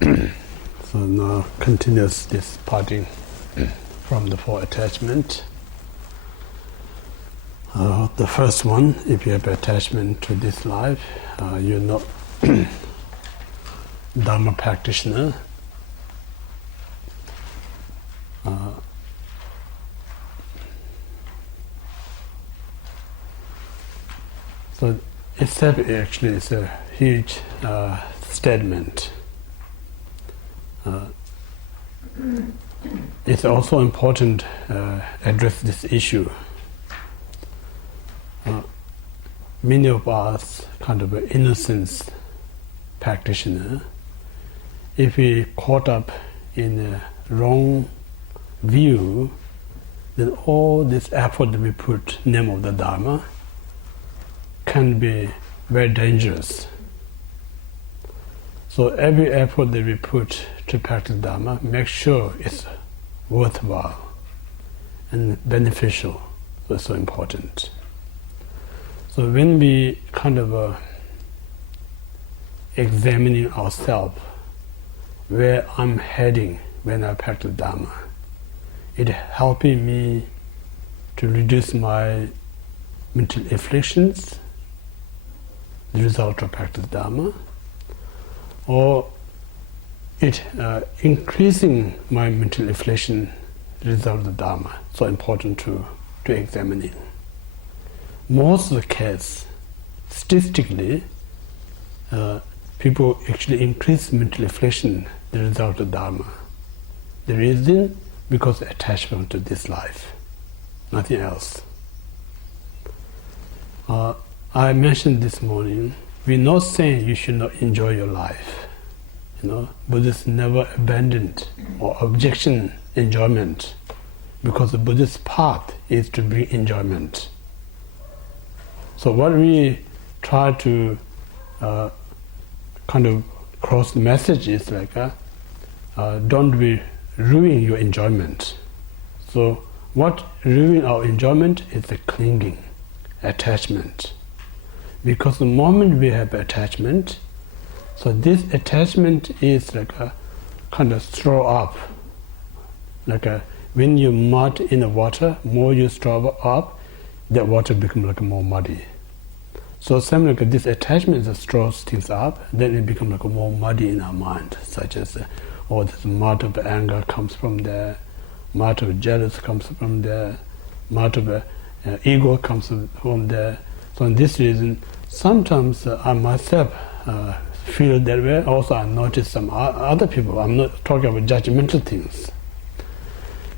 So now continues this parting from the four attachment. The first one, if you have attachment to this life, you're not Dharma practitioner. So itself actually is a huge statement. It's also important address this issue. Many of us kind of innocence practitioner, if we caught up in a wrong view, then all this effort that we put name of the Dharma can be very dangerous. So every effort that we put to practice Dharma, make sure it's worthwhile and beneficial. That's so important. So when we kind of examining ourselves, where I'm heading when I practice Dharma, it helping me to reduce my mental afflictions, the result of practice Dharma, or it increasing my mental affliction, the result of the Dharma. So important to examining. Most of the case, statistically, people actually increase mental affliction, the result of Dharma. The reason, because of attachment to this life, nothing else. I mentioned this morning, we're not saying you should not enjoy your life. Buddhists never abandoned or objection enjoyment, because the Buddhist path is to bring enjoyment. So what we try to kind of cross the message is like, don't we ruin your enjoyment. So what ruin our enjoyment is the clinging, attachment. Because the moment we have attachment, so this attachment is like a kind of throw up. Like when you mud in the water, more you throw up, that water becomes like more muddy. So something like this attachment that throws things up, then it becomes like more muddy in our mind, such as this mud of anger comes from there, mud of jealousy comes from there, mud of ego comes from there. So in this reason, sometimes I myself feel that way. Also I notice some other people. I'm not talking about judgmental things.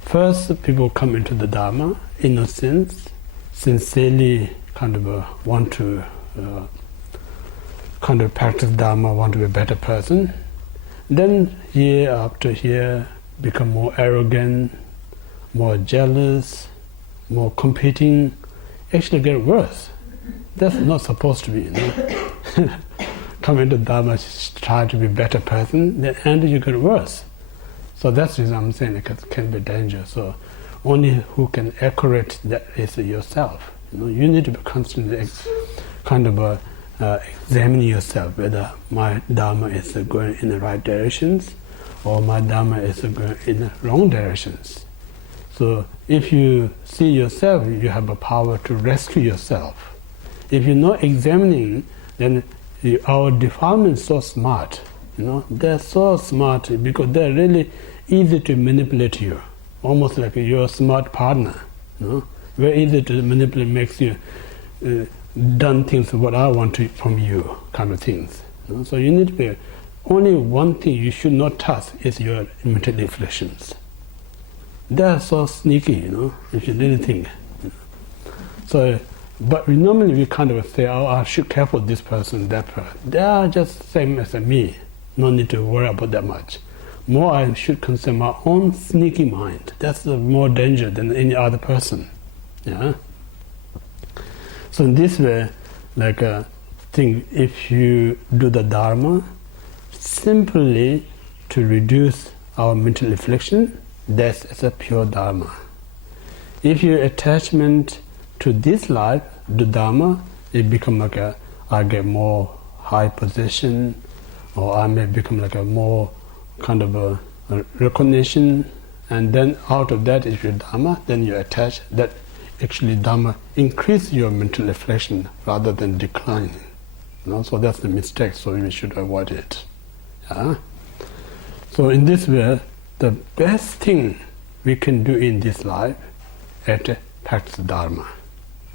First, people come into the Dharma, innocence, sincerely kind of want to kind of practice Dharma, want to be a better person. Then year after year, become more arrogant, more jealous, more competing, actually get worse. That's not supposed to be, Come into Dharma, try to be a better person, then and you get worse. So that's the reason I'm saying it can be dangerous. So only who can accurate that is yourself. You need to be constantly kind of examining yourself whether my Dharma is going in the right directions or my Dharma is going in the wrong directions. So if you see yourself, you have a power to rescue yourself. If you're not examining, then our defilement is so smart. They're so smart because they're really easy to manipulate you, almost like you're a smart partner. Very easy to manipulate, makes you done things what I want from you, kind of things. So you need to be, only one thing you should not touch is your mental afflictions. They're so sneaky, if you really think. So, but normally we kind of say, I should care for this person, that person. They are just same as me. No need to worry about that much. More I should concern my own sneaky mind. That's more danger than any other person. Yeah. So in this way, like think if you do the Dharma simply to reduce our mental affliction, that's a pure Dharma. If your attachment to this life, the Dharma, it become like I get more high position, or I may become like a more kind of a recognition, and then out of that is your Dharma, then you attach that actually Dharma increase your mental reflection rather than declining. So that's the mistake, so we should avoid it. Yeah? So in this way, the best thing we can do in this life is to practice Dharma.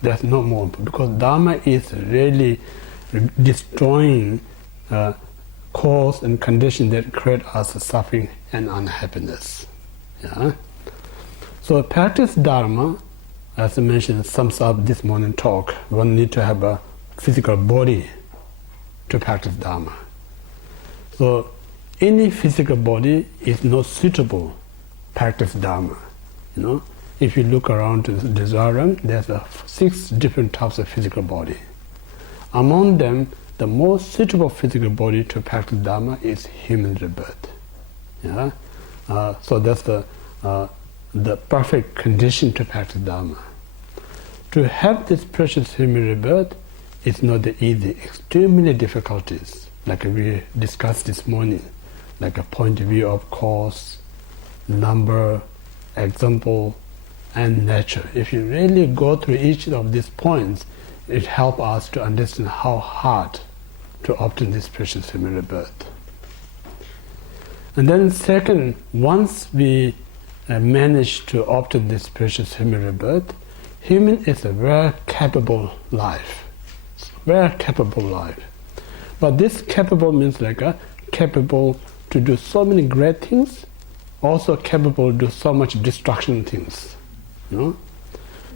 There's no more, because Dharma is really destroying cause and condition that create us suffering and unhappiness. Yeah? So practice Dharma, as I mentioned, sums up this morning talk. One need to have a physical body to practice Dharma. So any physical body is not suitable practice Dharma. If you look around the Dharam, there's 6 different types of physical body. Among them, the most suitable physical body to practice Dharma is human rebirth. Yeah? So that's the perfect condition to practice Dharma. To have this precious human rebirth is not easy, extremely difficulties, like we discussed this morning, like a point of view of cause, number, example, and nature. If you really go through each of these points, it helps us to understand how hard to obtain this precious human rebirth. And then second, once we manage to obtain this precious human rebirth, human is a very capable life. Very capable life. But this capable means like capable to do so many great things, also capable to do so much destruction things.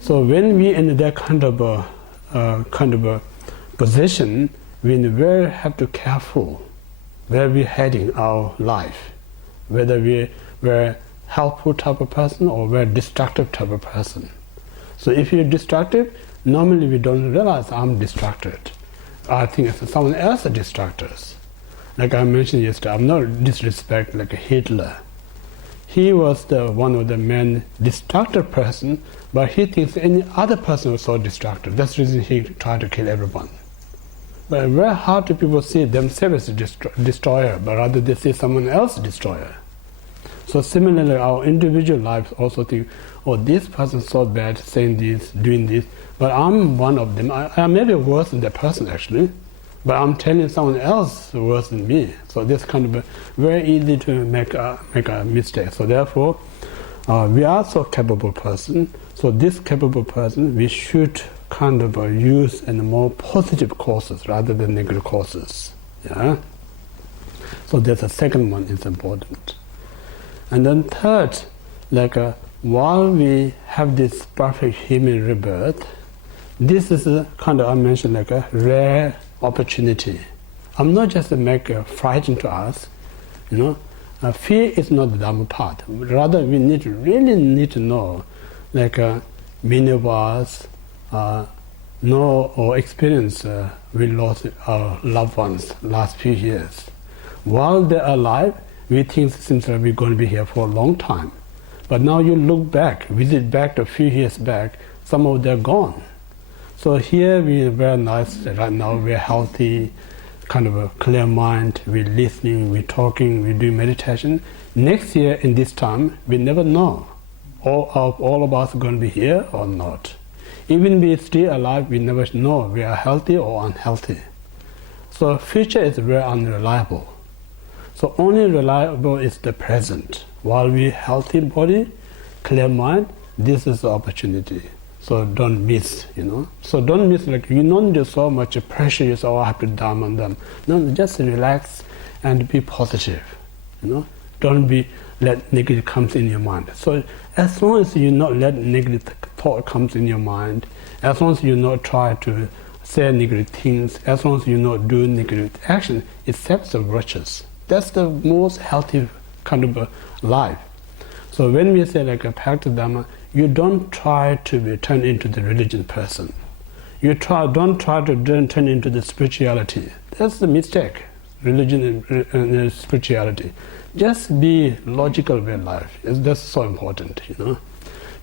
So when we in that kind of a position, we very have to careful where we're heading our life, whether we're helpful type of person or we're destructive type of person. So if you're destructive, normally we don't realize I'm distracted. I think it's someone else that distracts us. Like I mentioned yesterday, I'm not disrespect like Hitler. He was one of the main destructive person, but he thinks any other person was so destructive. That's the reason he tried to kill everyone. But very hard to people see themselves as a destroyer, but rather they see someone else destroyer. So similarly, our individual lives also think, oh, this person's so bad, saying this, doing this, but I'm one of them. I may be worse than that person actually, but I'm telling someone else worse than me. So this kind of very easy to make a mistake. So therefore, we are so capable person. So this capable person, we should kind of use in more positive courses rather than negative courses. Yeah. So that's the second one is important. And then third, like while we have this perfect human rebirth, this is a kind of, I mentioned, like a rare opportunity. I'm not just to make a frighten to us, fear is not the Dhamma path. Rather, we really need to know, like many of us know or experience we lost our loved ones last few years. While they're alive, we think it seems like we're going to be here for a long time. But now you look back, visit back to a few years back, some of them are gone. So here we're very nice, right now we're healthy, kind of a clear mind, we're listening, we're talking, we do meditation. Next year in this time, we never know. All of us are going to be here or not. Even if we're still alive, we never know we are healthy or unhealthy. So future is very unreliable. So only reliable is the present. While we healthy body, clear mind, this is the opportunity. So don't miss, So don't miss, like you don't do so much pressure yourself, I have to Dharma on them. No, just relax and be positive, Don't let negative comes in your mind. So as long as you not let negative thought comes in your mind, as long as you not try to say negative things, as long as you not do negative action, it sets the virtues. That's the most healthy kind of a life. So when we say like a practice Dharma, you don't try to be turned into the religion person. Don't try to turn into the spirituality. That's the mistake, religion and spirituality. Just be logical with life. That's so important,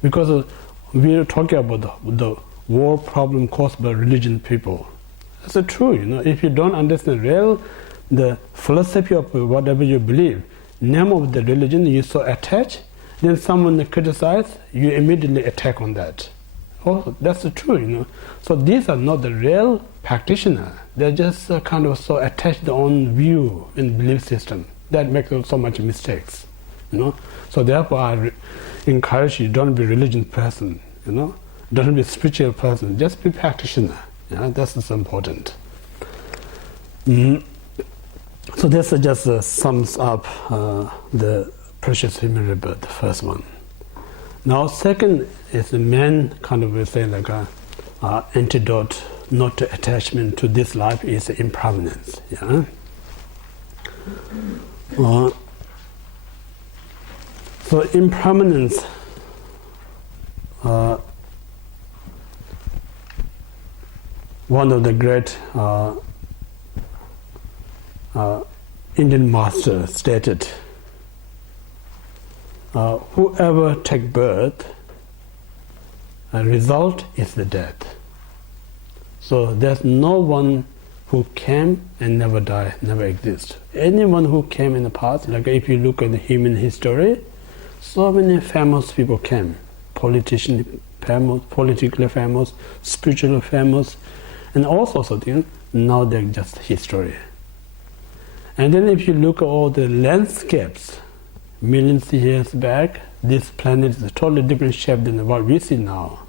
Because we're talking about the world problem caused by religion people. That's true, If you don't understand the philosophy of whatever you believe, name of the religion, you're so attached, then someone criticizes, you immediately attack on that. Oh, that's true, So these are not the real practitioners. They're just kind of so attached to their own view and belief system. That makes so much mistakes, So therefore, I encourage you, don't be a religious person, Don't be a spiritual person. Just be practitioner. That's important. So this just sums up the precious human rebirth, the first one. Now, second is the main kind of, we say, like antidote not to attachment to this life is impermanence. So impermanence, one of the great Indian masters stated, whoever take birth, result is the death. So there's no one who came and never die, never exist. Anyone who came in the past, like if you look at the human history, so many famous people came. Politicians famous, politically famous, spiritually famous, and all sorts of things. Now they're just history. And then if you look at all the landscapes, millions of years back, this planet is a totally different shape than what we see now.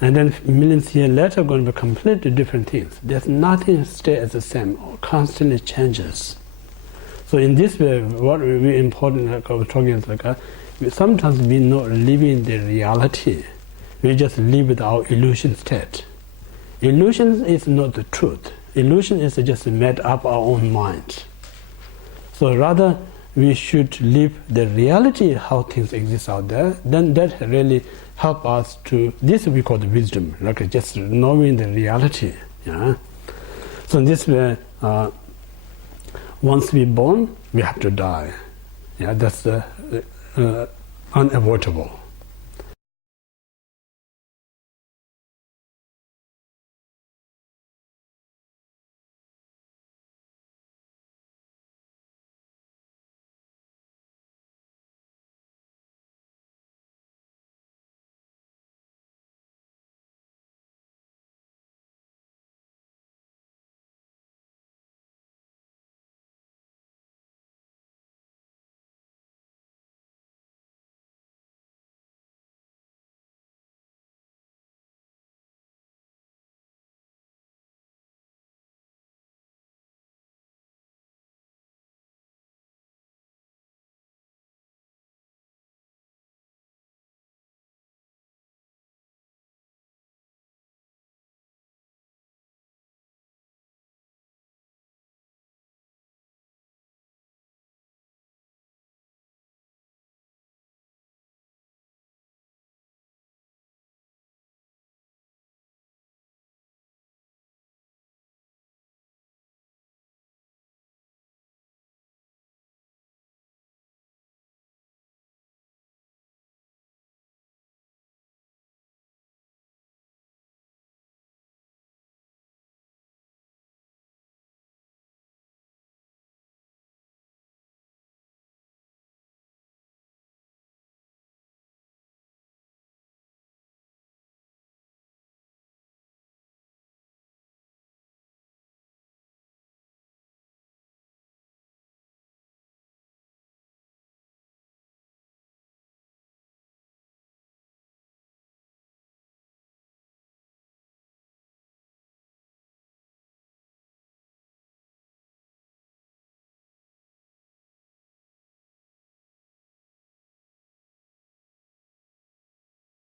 And then millions of years later, going to be completely different things. There's nothing stay as the same, constantly changes. So in this way, what really important, like I was talking, is like sometimes we not living the reality. We just live with our illusion state. Illusion is not the truth. Illusion is just made up our own mind. So rather, we should live the reality how things exist out there. Then that really help us to, this we call the wisdom, like just knowing the reality. So in this way, once we're born, we have to die. That's unavoidable.